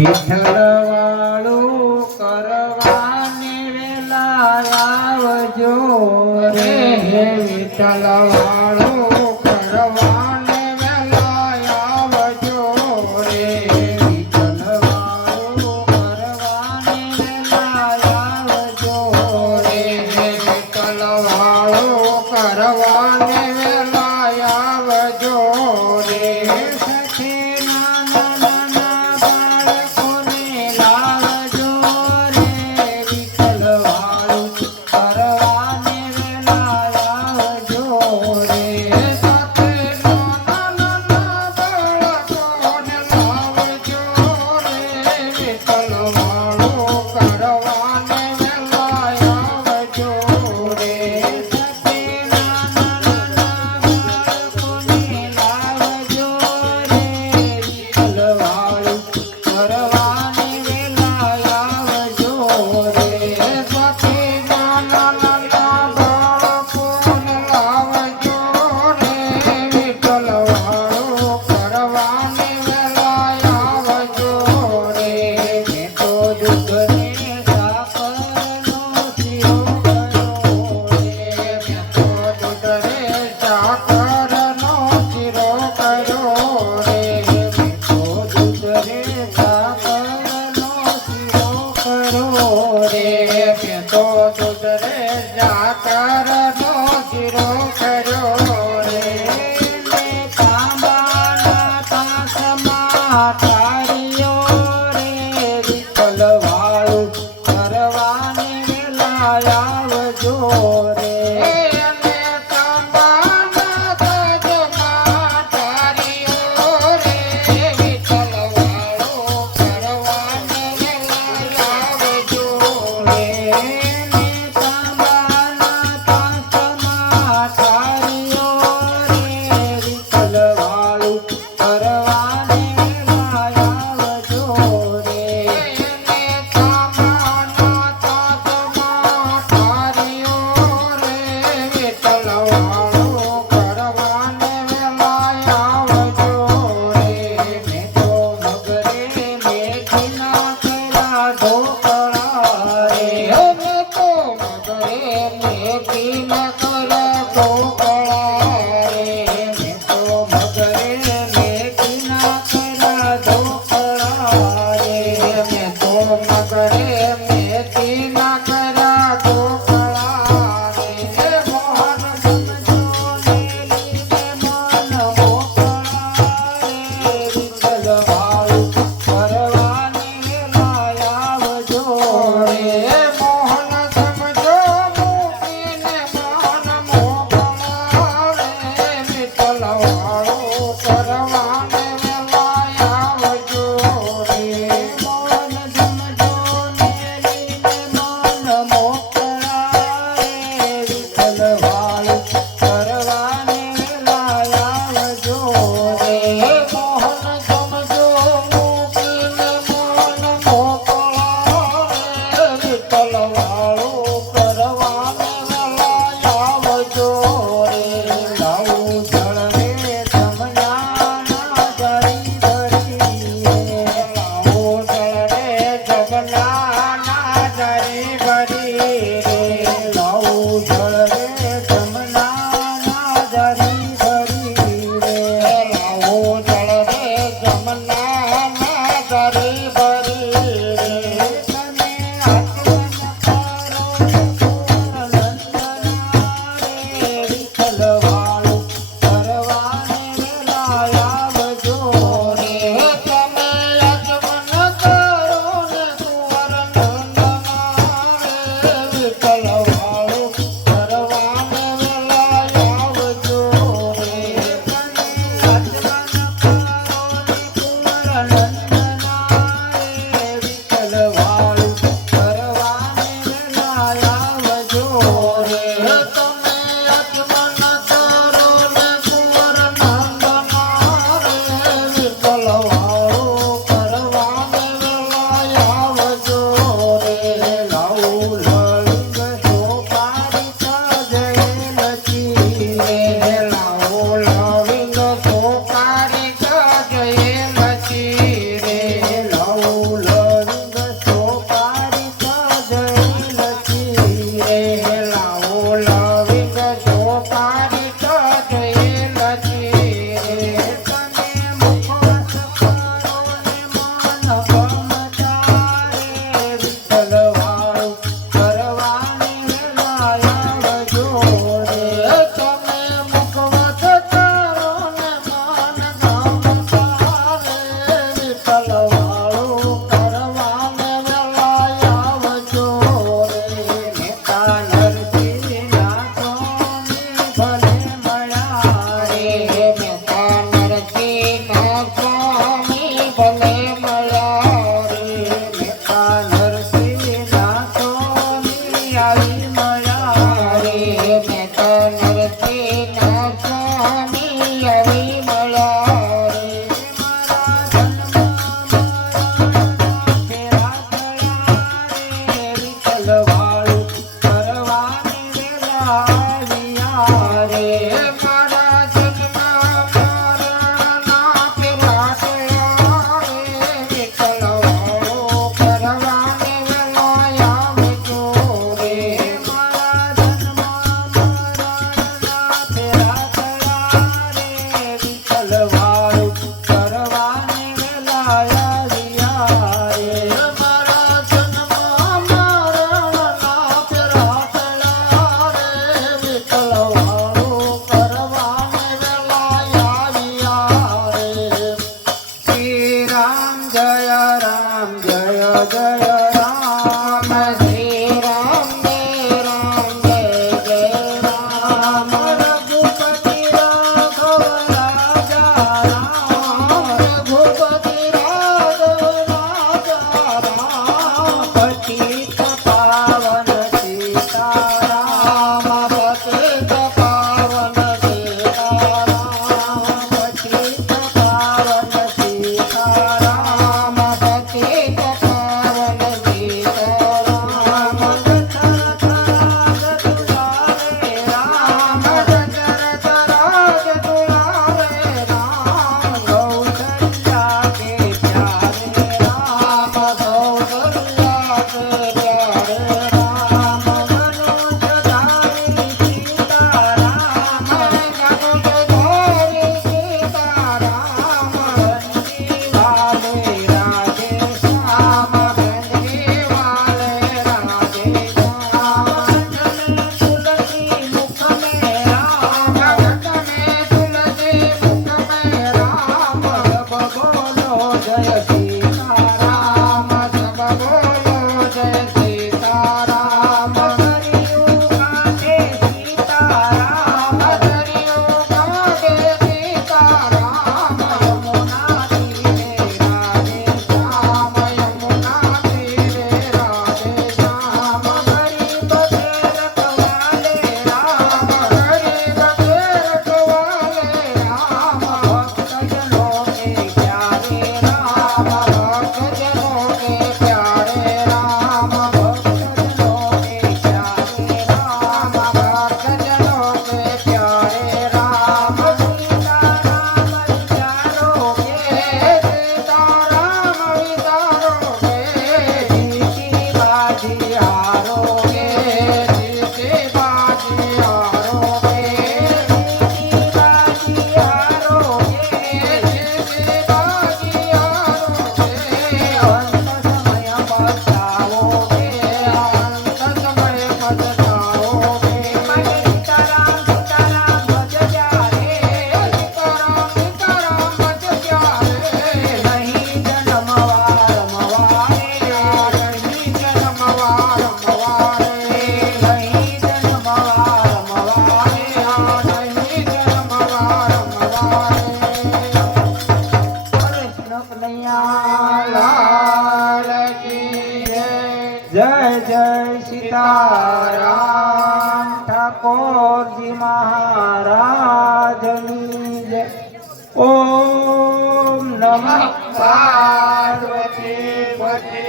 વિઠ્ઠલ વાળું કરવાને વેલા આવજો રે. વિઠ્ઠલ વાળું કરવાને વેલા આવજો રે. વિઠ્ઠલ વાળું કરવાને વેલા આવજો રે. વિઠ્ઠલ વાળું કરવાને વેલા આવજો રે. સખે નાના નાના બાળકોને લાવજો રે. વિઠ્ઠલ વાળું કરવાને વેલા આવજો મહેતા નરસિંહ સ્વામી ભલે મળ્યા રે મહેતા નરસિંહના સ્વામી આવી મળ્યા રે મહેતા નરસિંહ સ્વામી આવી મળ્યા રે મારા જન્મમાં ફેરા થયા રે વિઠ્ઠલ વાળું કરવાને વેલા આવ્યા રે મારા જન્મ મરણના ફેરા થયા રે વિઠ્ઠલ વાળો કરવાને વેલા આવજો રે મારા જન્મમાં મરણના ફેરા થયા રે વિઠ્ઠલ વાળું કરવાને વેલા આવ્યા રે મારા જન્મ મરણના ફેરા થયા રે વિઠ્ઠલ વાળો કરવાને વેલા આવ્યા રે શ્રી રામ જય રામ જય જય રામ શ્રી રામ જય રામ રઘુપતિ રાઘવ રાજા રામ રઘુપતિ રાઘવ રાજા રામ પતિત પાવન સીતારામ પતિત પાવન સીતારામ પતિત પાવન સીતારામ પતિત પાવન સીતારામ દશરથ રાજ દુલારે રામ દશરથ રાજ દુલારે રામ કૌશલ્યા કે પ્યારે રામ કૌશલ્યા કે પ્યારે રામ મનુષ્યધારી સીતારામ ગણોધારી સીતારામ બંદી વાલે રાધે શ્યામ બંદી વાલે રાધે શ્યામ તુલસી મુખ में राम જગત में तुलसी मुख में राम सब बोलो जय सीताराम सब बोलो जय सीताराम करियो काटे सीताराम हरियो काटे सीताराम यमुना तीरे राधे श्याम यमुना तीरे राधे श्याम गरीब के रखवाले राम गरीब के रखवाले राम भक्तजनों के प्यारे राम भक्तजनों के प्यारे राम भक्तजनों के प्यारे राम भक्तजनों के प्यारे राम सीताराम विचारोगे सीताराम विचारोगे जीती बाजी हारोगे जीते बाजी हारोगे जीती बाजी हारोगे जीते बाजी हारोगे अंत समय पछताओगे अंत समय पछताओगे मन सीताराम सीताराम भज जारे सीताराम सीताराम भज प्यारे नहीं जन्म वार मवारे नहीं जन्म वार मवारे नहीं जन्म वार मवारे नहीं जन्म वार मवारे कृष्ण कन्हैया लाल की जय जय सीताराम ठाकुर जी महाराज जय ओम नमः पार्वती पति